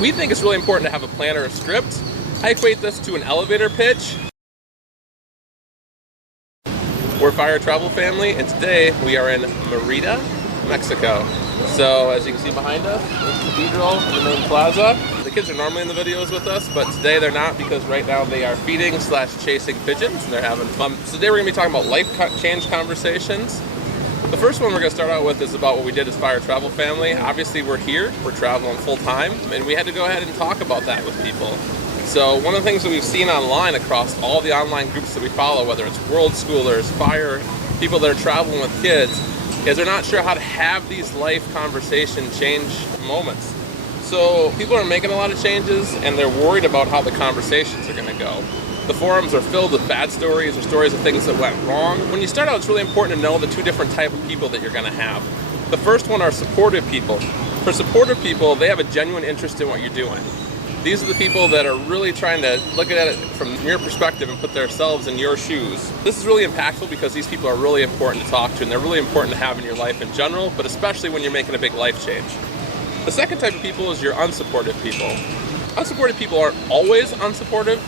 We think it's really important to have a plan or a script. I equate this to an elevator pitch. We're Fire Travel Family, and today we are in Merida, Mexico. So as you can see behind us, the cathedral and the main plaza. The kids are normally in the videos with us, but today they're not because right now they are feeding / chasing pigeons and they're having fun. So today we're going to be talking about life change conversations. The first one we're going to start out with is about what we did as Fire Travel Family. Obviously we're here, we're traveling full time, and we had to go ahead and talk about that with people. So one of the things that we've seen online across all the online groups that we follow, whether it's world schoolers, fire, people that are traveling with kids, is they're not sure how to have these life conversation change moments. So people are making a lot of changes and they're worried about how the conversations are going to go. The forums are filled with bad stories or stories of things that went wrong. When you start out, it's really important to know the two different types of people that you're going to have. The first one are supportive people. For supportive people, they have a genuine interest in what you're doing. These are the people that are really trying to look at it from your perspective and put themselves in your shoes. This is really impactful because these people are really important to talk to and they're really important to have in your life in general, but especially when you're making a big life change. The second type of people is your unsupportive people. Unsupportive people aren't always unsupportive,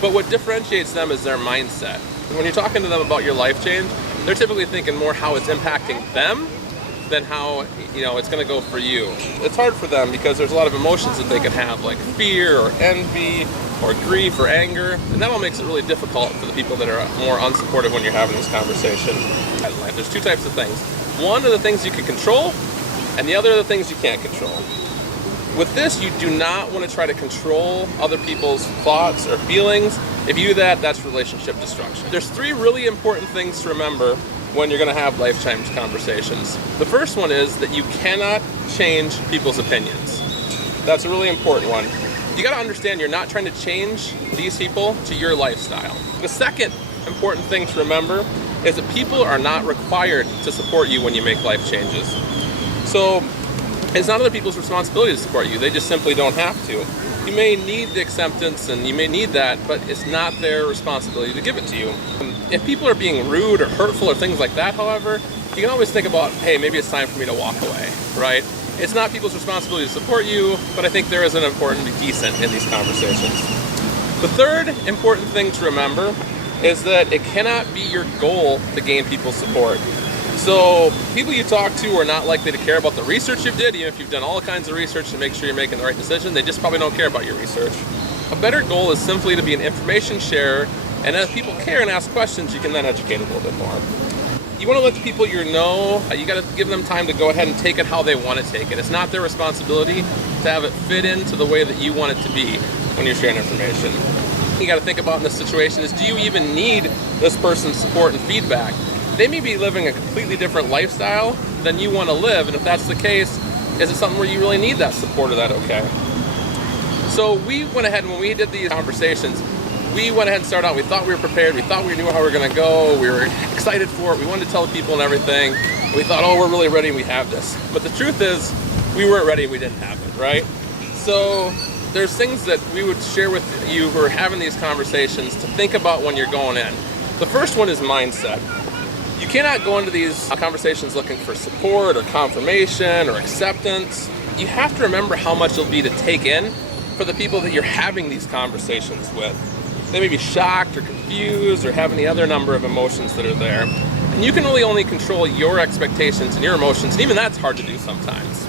but what differentiates them is their mindset. When you're talking to them about your life change, they're typically thinking more how it's impacting them than how it's going to go for you. It's hard for them because there's a lot of emotions that they can have, like fear or envy or grief or anger, and that all makes it really difficult for the people that are more unsupportive when you're having this conversation. There's two types of things. One are the things you can control, and the other are the things you can't control. With this, you do not want to try to control other people's thoughts or feelings. If you do that, that's relationship destruction. There's three really important things to remember when you're going to have life change conversations. The first one is that you cannot change people's opinions. That's a really important one. You got to understand you're not trying to change these people to your lifestyle. The second important thing to remember is that people are not required to support you when you make life changes. So it's not other people's responsibility to support you. They just simply don't have to. You may need the acceptance and you may need that, but it's not their responsibility to give it to you. If people are being rude or hurtful or things like that, however, you can always think about, hey, maybe it's time for me to walk away, right? It's not people's responsibility to support you, but I think there is an important to be decent in these conversations. The third important thing to remember is that it cannot be your goal to gain people's support. So people you talk to are not likely to care about the research you did, even if you've done all kinds of research to make sure you're making the right decision. They just probably don't care about your research. A better goal is simply to be an information sharer, and as people care and ask questions, you can then educate a little bit more. You want to let the people you got to give them time to go ahead and take it how they want to take it. It's not their responsibility to have it fit into the way that you want it to be when you're sharing information. You got to think about in this situation is, do you even need this person's support and feedback? They may be living a completely different lifestyle than you want to live, and if that's the case, is it something where you really need that support or that okay? So we went ahead and when we did these conversations, we went ahead and started out, we thought we were prepared, we thought we knew how we were going to go, we were excited for it, we wanted to tell the people and everything, we thought, oh, we're really ready and we have this. But the truth is, we weren't ready and we didn't have it, right? So there's things that we would share with you who are having these conversations to think about when you're going in. The first one is mindset. You cannot go into these conversations looking for support or confirmation or acceptance. You have to remember how much it'll be to take in for the people that you're having these conversations with. They may be shocked or confused or have any other number of emotions that are there. And you can really only control your expectations and your emotions, and even that's hard to do sometimes.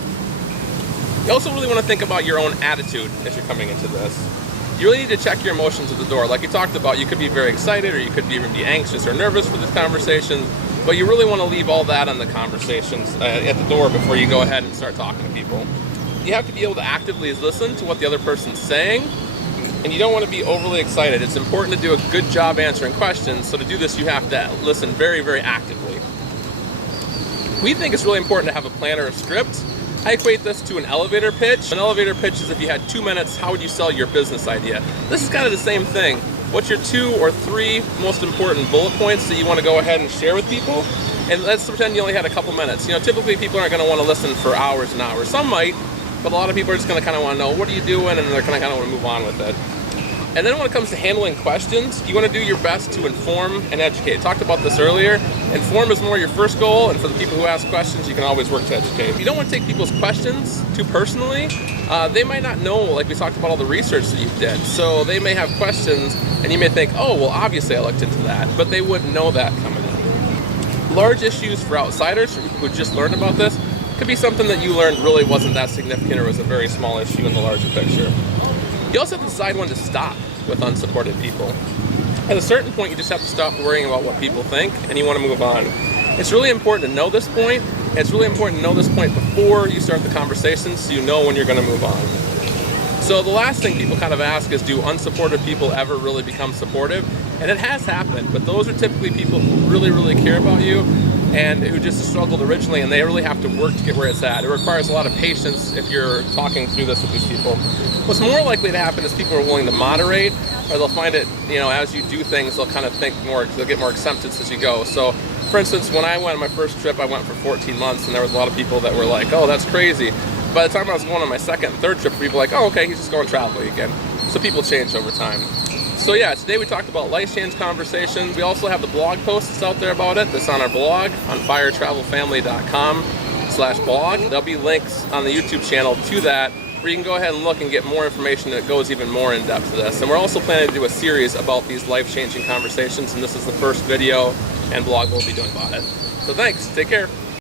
You also really want to think about your own attitude as you're coming into this. You really need to check your emotions at the door. Like you talked about, you could be very excited or you could even be anxious or nervous for this conversation, but you really want to leave all that on the conversations at the door before you go ahead and start talking to people. You have to be able to actively listen to what the other person's saying, and you don't want to be overly excited. It's important to do a good job answering questions, so to do this you have to listen very, very actively. We think it's really important to have a plan or a script. I equate this to an elevator pitch. An elevator pitch is if you had 2 minutes, how would you sell your business idea? This is kind of the same thing. What's your 2 or 3 most important bullet points that you want to go ahead and share with people? And let's pretend you only had a couple minutes. Typically people aren't going to want to listen for hours and hours. Some might, but a lot of people are just going to kind of want to know, what are you doing? And they're going to kind of want to move on with it. And then when it comes to handling questions, you want to do your best to inform and educate. I talked about this earlier. Inform is more your first goal, and for the people who ask questions, you can always work to educate. You don't want to take people's questions too personally. They might not know, like we talked about, all the research that you did. So they may have questions, and you may think, oh, well, obviously I looked into that, but they wouldn't know that coming in. Large issues for outsiders who just learned about this could be something that you learned really wasn't that significant or was a very small issue in the larger picture. You also have to decide when to stop with unsupported people. At a certain point, you just have to stop worrying about what people think, and you want to move on. It's really important to know this point. It's really important to know this point before you start the conversation, so you know when you're going to move on. So the last thing people kind of ask is, do unsupportive people ever really become supportive? And it has happened, but those are typically people who really, really care about you and who just struggled originally, and they really have to work to get where it's at. It requires a lot of patience if you're talking through this with these people. What's more likely to happen is people are willing to moderate, or they'll find it, as you do things, they'll kind of think more, they'll get more acceptance as you go. So, for instance, when I went on my first trip, I went for 14 months, and there was a lot of people that were like, oh, that's crazy. By the time I was going on my second and third trip, people were like, oh, okay, he's just going traveling again. So people change over time. So yeah, today we talked about life change conversations. We also have the blog post that's out there about it. That's on our blog on firetravelfamily.com/blog. There'll be links on the YouTube channel to that, where you can go ahead and look and get more information that goes even more in depth to this. And we're also planning to do a series about these life-changing conversations, and this is the first video and blog we'll be doing about it. So thanks, take care.